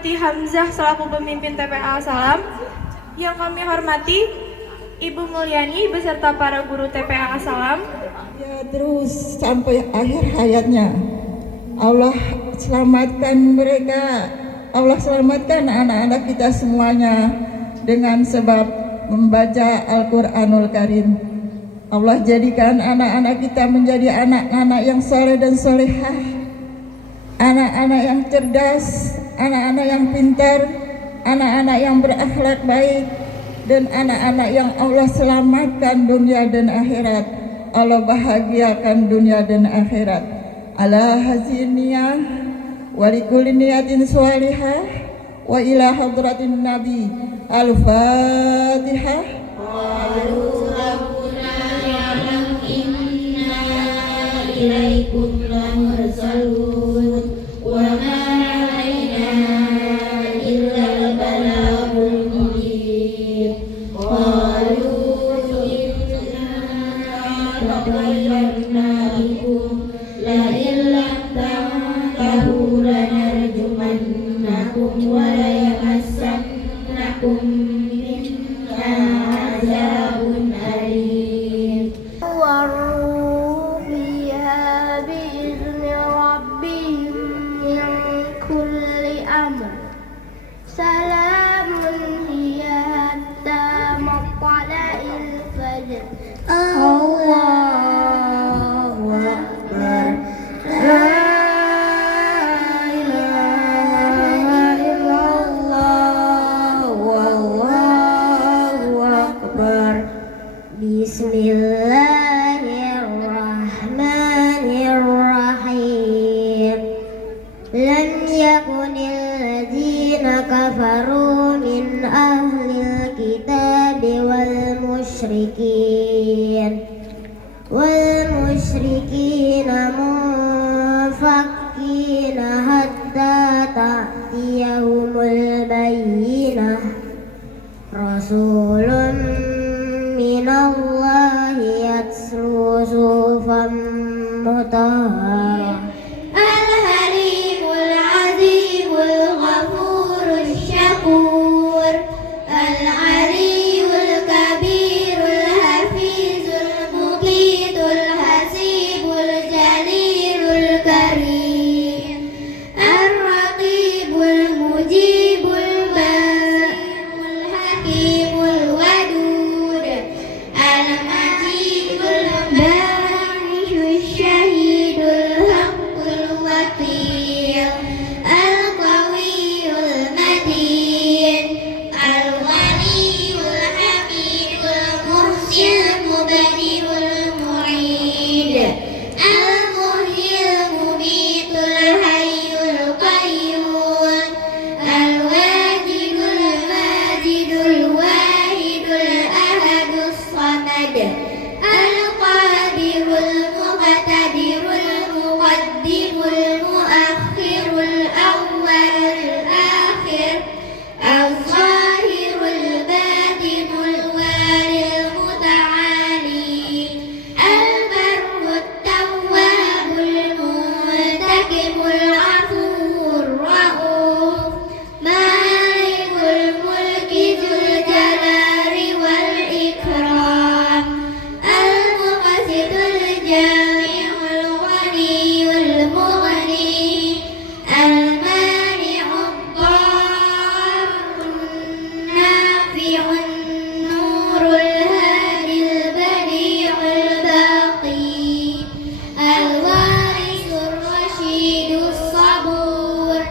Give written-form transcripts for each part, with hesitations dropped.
Fatih Hamzah selaku pemimpin TPA Salam. Yang kami hormati Ibu Mulyani beserta para guru TPA Salam. Ya, terus sampai akhir hayatnya. Allah selamatkan mereka. Allah selamatkan anak-anak kita semuanya dengan sebab membaca Al-Quranul Karim. Allah jadikan anak-anak kita menjadi anak-anak yang soleh dan solehah, anak-anak yang cerdas, anak-anak yang pintar, anak-anak yang berakhlak baik, dan anak-anak yang Allah selamatkan dunia dan akhirat. Allah bahagiakan dunia dan akhirat. Ala hazin niyah wa likulli niyatin sholihah wa ila hadratin nabi. Al-Fatihah. Ilaikum la mursalun wa ma alaina illa al-balagul mubin. Qalu inna tatayyarna bikum la illam tantahu lanarjumannakum wa la yamassannakum minna azabun alim. Salamun hiya hatta matla'il fajr. Allahu Akbar. La ilaha illallah. Wallahu Akbar. Bismillahirrahmanirrahim. Lam yakunil ladzina kafaru min ahlil kitabi wal musyrikina munfakkina hatta ta'tiyahumul bayyinah. Rasulun minallahi yatslu suhufan mutahharah. Al-Halimul Azimul Ghafurul Syakur. Al-Aliyul Kabirul Hafizul Muqitul Hasibul Jalilul Karim. Ar-Raqibul Mujibul Basimul Hakimul Wadud. Al-Majidul Ba'isyul Syahidul Haqqul Wakil. Al-Qawiyul Matin. Al-Waliyul Hamidul Muhsil Mubadiul Mu'id. Al-Muhyil Mumitul Hayyul Qayyum. Al-Wajidul Majidul Wahidul Ahadus Samad. Al-Qadirul Muqtadirul Muqaddimul Muakhirul Awwalul Akhir. Al-Zahirul Batinul Walil Muta'ali. Al-Barrut Tawwabul Muntakimul Afur Ra'uf. Malikul Mulki Dzul Jalali wal Ikram. Al-Muqsitul Jami'ul Ghaniyul Mughni. Al-Mani'ud Dharrun Nafi'un Nurul Hadil Badi'ul Baqi. Al-Warisur Rasyidus Sabur.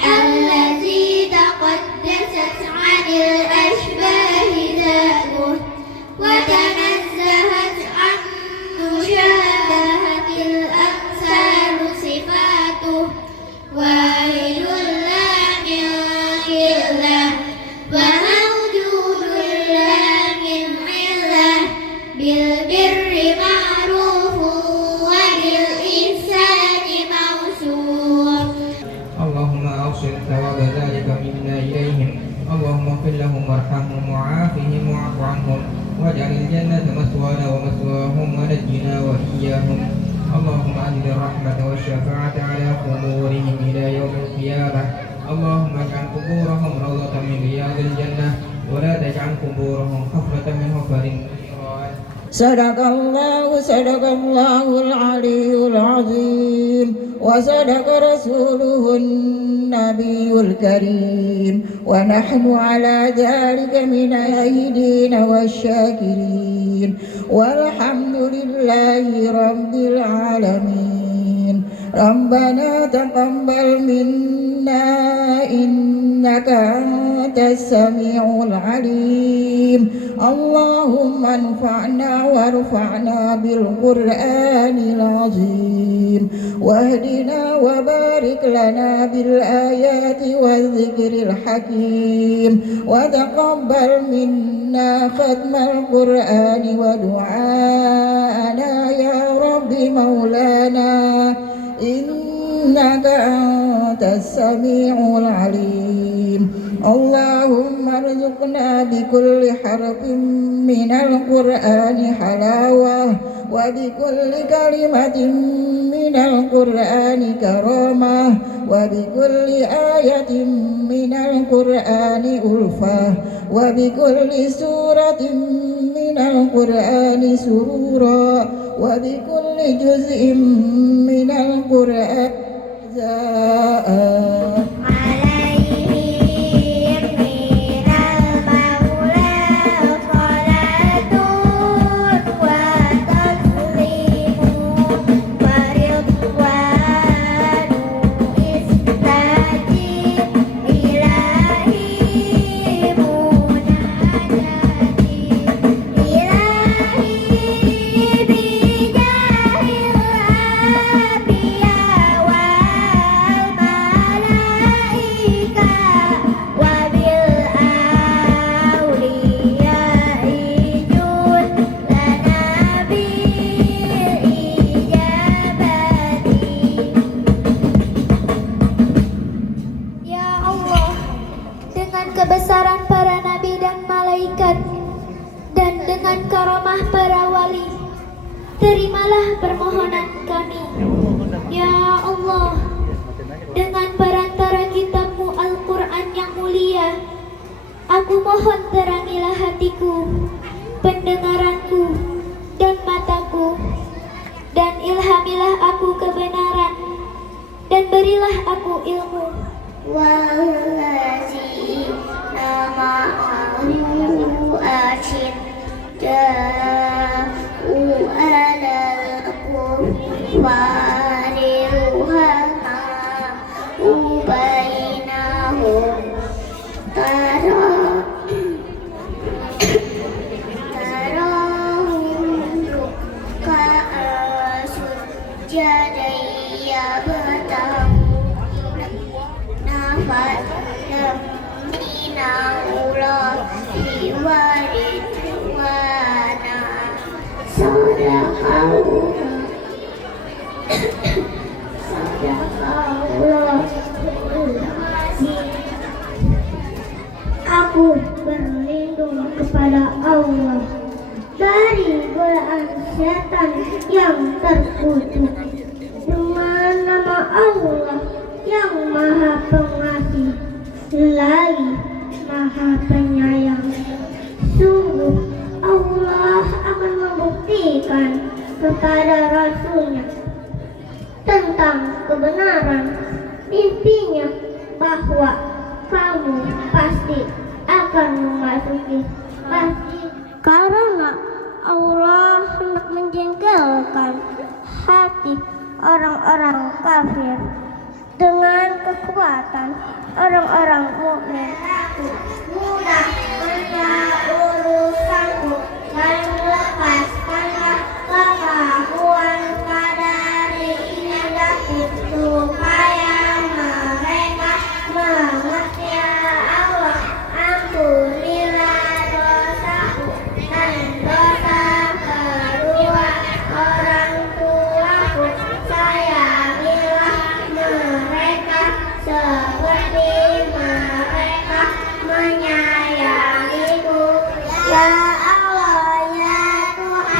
Allazi taqaddasat 'anil ashbahi dzatuh wa tanazzahat 'an musyabahatil amsalu sifatuh. Wahidul la min illah wa mawjudul la min illah. Bil birri ma'rufun wa bil ihsani mawsuf. اللهم أوصل ثواب ذلك منا إليهم. اللهم اغفر لهم وارحمهم وعافهم واعف عنهم واجعل الجنة مثوانا ومثواهم ونجنا وإياهم. اللهم أنزل الرحمة والشفاعة على قبورهم إلى يوم القيامة. اللهم اجعل قبورهم روضة من رياض الجنة ولا تجعل قبورهم حفرة من حفر النيران. صدق الله العلي العظيم وصدق رسوله النبي الكريم ونحن على ذلك من الشاهدين والشاكرين والحمد لله رب العالمين. ربنا تقبل منا إنك أنت السميع العليم. اللهم انفعنا وارفعنا بالقرآن العظيم واهدنا وبارك لنا بالآيات والذكر الحكيم وتقبل منا ختم القرآن ودعاءنا يا رب مولانا إنك أنت السميع العليم. اللهم ارزقنا بكل حرف من القرآن حلاوة وبكل كلمة من القرآن كرامة وبكل آية من القرآن ألفة وبكل سورة من القرآن سرورا وبكل جزء من القرآن جزاء. Kebesaran para nabi dan malaikat dan dengan karamah para wali, terimalah permohonan kami. Ya Allah, dengan perantara kitab-Mu Al-Quran yang mulia, aku mohon terangilah hatiku, pendengaranku, dan mataku, dan ilhamilah aku kebenaran, dan berilah aku ilmu. Wallazi nama'ahu asyidda'u alal kuffari ruhama'u bainahum tarahum rukka'a sujjadan yabtaghu Aku berlindung kepada Allah dari godaan setan yang terkutuk dengan nama Allah yang Maha Pengasih lagi Maha Penyayang. Sungguh Allah akan membuktikan kepada Rasulnya tentang kebenaran mimpinya bahwa kamu pasti akan memasuki masjid, karena Allah hendak menjengkelkan hati orang-orang kafir dengan kekuatan orang-orang mukmin. Mudah urusanku dan lepaskanlah kemahuan kadari indahku supaya mereka mengerti Allah. Ampunilah dosaku dan dosa kedua orang tuaku. Sayangilah mereka seperti mereka menyayangiku. Ya Allah, ya Tuhan.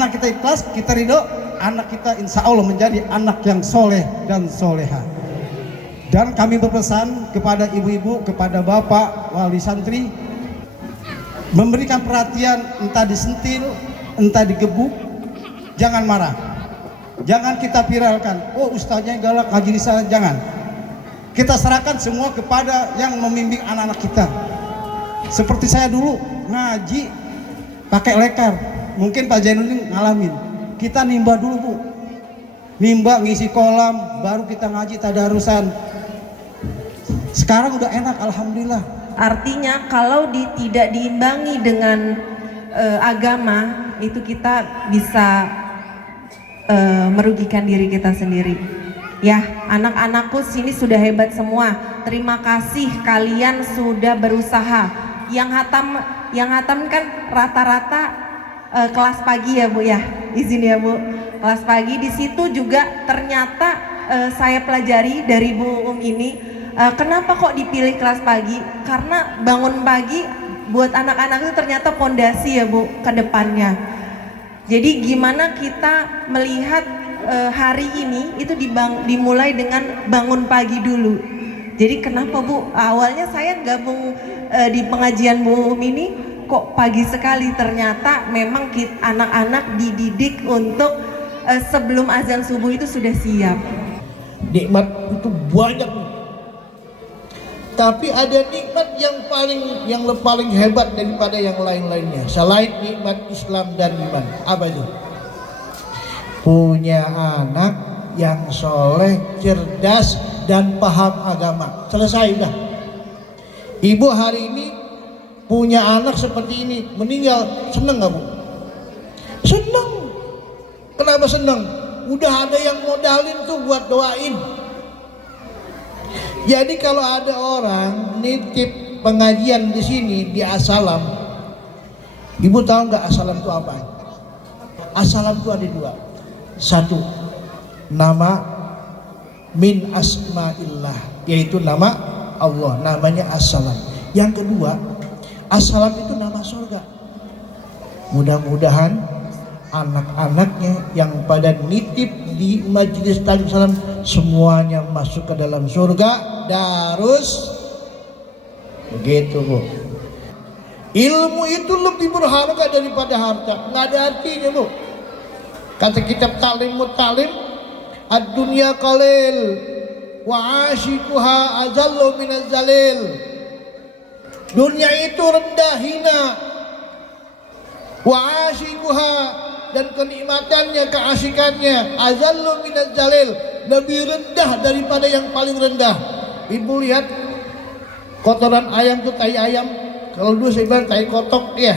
Anak kita ikhlas, kita ridho, anak kita insya Allah menjadi anak yang soleh dan soleha. Dan kami berpesan kepada ibu-ibu, kepada bapak, wali santri, memberikan perhatian, entah disentil, entah digebuk, jangan marah. Jangan kita viralkan, oh ustaznya galak, ngaji di sana, jangan. Kita serahkan semua kepada yang membimbing anak-anak kita. Seperti saya dulu ngaji pakai lekar, mungkin Pak Zainuddin ngalamin. Kita nimba dulu Bu, nimba ngisi kolam, baru kita ngaji tadarusan. Sekarang udah enak, alhamdulillah. Artinya kalau tidak diimbangi dengan agama, itu kita bisa merugikan diri kita sendiri. Ya, anak-anakku sini sudah hebat semua. Terima kasih kalian sudah berusaha. Yang hatam kan rata-rata kelas pagi ya Bu ya. Izin ya Bu. Kelas pagi di situ juga ternyata saya pelajari dari Bu ini. Kenapa kok dipilih kelas pagi? Karena bangun pagi buat anak-anak itu ternyata pondasi ya Bu ke depannya. Jadi gimana kita melihat hari ini itu dimulai dengan bangun pagi dulu. Jadi kenapa Bu? Awalnya saya gabung di pengajian Bu ini kok pagi sekali. Ternyata memang anak-anak dididik untuk sebelum azan subuh itu sudah siap. Nikmat itu banyak. Tapi ada nikmat yang paling hebat daripada yang lain-lainnya. Selain nikmat Islam dan iman. Apa itu? Punya anak yang soleh, cerdas, dan paham agama. Selesai udah. Ibu hari ini punya anak seperti ini, meninggal, seneng gak Bu? Seneng. Kenapa seneng? Udah ada yang modalin tuh buat doain. Jadi kalau ada orang nitip pengajian di sini di Assalam, ibu tahu nggak Assalam itu apa? Assalam itu ada dua. Satu, nama min asma'illah, yaitu nama Allah, namanya Assalam. Yang kedua, Assalam itu nama surga. Mudah-mudahan anak-anaknya yang pada nitip di Majelis Taklim Salam semuanya masuk ke dalam surga Darus. Begitu Bu. Ilmu itu lebih berharga daripada harta. Nggak ada artinya Bu. Kata kitab Ta'lim Mutalim, ad-dunya qalil wa ashikuha azallu minaz zalil. Dunia itu rendah, hina. Wa ashikuha, dan kenikmatannya, keasikannya, azallu minaz zalil, lebih rendah daripada yang paling rendah. Ibu lihat kotoran ayam tuh, tai ayam. Kalau dulu saya bilang tai kotok ya.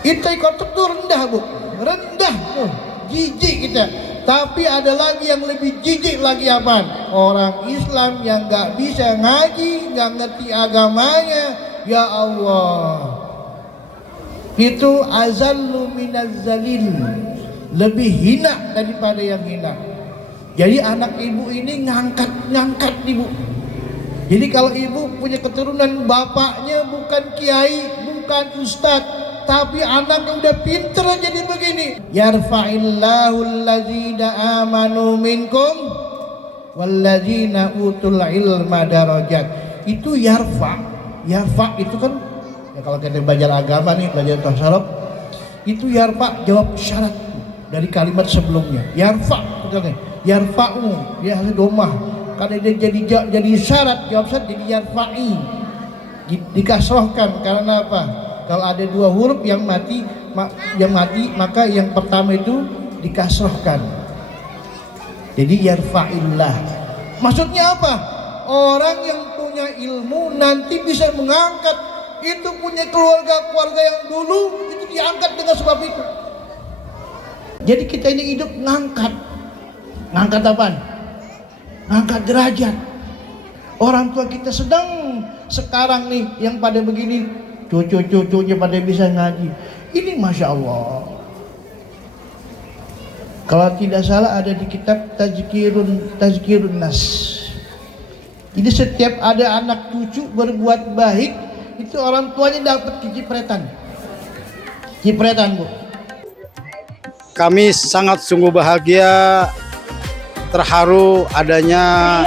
Itu tai kotok tuh rendah Bu, rendah tuh, jijik kita. Tapi ada lagi yang lebih jijik lagi apa? Orang Islam yang nggak bisa ngaji, nggak ngerti agamanya. Ya Allah, itu azallu minaz zalil, lebih hina daripada yang hina. Jadi anak ibu ini ngangkat ibu. Jadi kalau ibu punya keturunan bapaknya bukan kiai, bukan ustadz, tapi anaknya udah pinter jadi begini. Yarfa'illahu allazina amanu minkum wallazina utul ilma darajat. Itu yarfa itu kan ya, kalau kita belajar agama nih, belajar tasawuf, itu yarfa jawab syarat dari kalimat sebelumnya. Yarfa, betul nih. Yarfa'u, dia harus domah. Karena dia jadi syarat, jawab syarat jadi yarfa'i. Dikasrohkan karena apa? Kalau ada dua huruf yang mati, maka yang pertama itu dikasrohkan. Jadi yarfa'illah. Maksudnya apa? Orang yang punya ilmu nanti bisa mengangkat. Itu punya keluarga yang dulu itu diangkat dengan sebab itu. Jadi kita ini hidup ngangkat apaan? Ngangkat derajat. Orang tua kita sedang sekarang nih yang pada begini, cucu-cucunya pada bisa ngaji. Ini Masya Allah. Kalau tidak salah ada di kitab Tazkirun Nas. Jadi setiap ada anak cucu berbuat baik, itu orang tuanya dapat cipretan Bu. Kami sangat sungguh bahagia, terharu adanya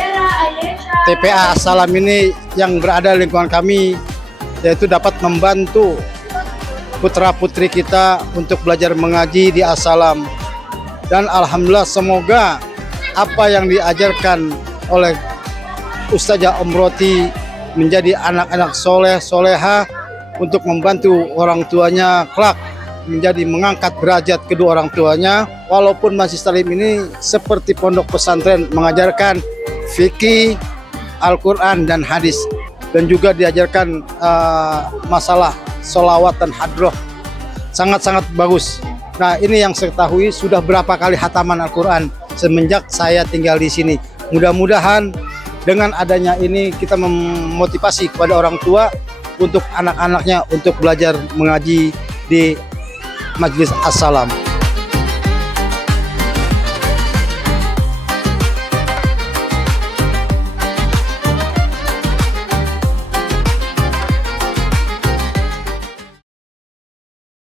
TPA As-Salam ini yang berada di lingkungan kami, yaitu dapat membantu putra-putri kita untuk belajar mengaji di As-Salam. Dan alhamdulillah, semoga apa yang diajarkan oleh Ustazah Omroti menjadi anak-anak soleh, soleha untuk membantu orang tuanya kelak menjadi mengangkat derajat kedua orang tuanya. Walaupun Masjid Salim ini seperti pondok pesantren mengajarkan fikih, Al-Quran dan hadis, dan juga diajarkan masalah sholawat dan hadroh. Sangat-sangat bagus. Nah, ini yang saya ketahui sudah berapa kali hataman Al-Quran semenjak saya tinggal di sini. Mudah-mudahan dengan adanya ini kita memotivasi kepada orang tua untuk anak-anaknya untuk belajar mengaji di Majelis As-Salam.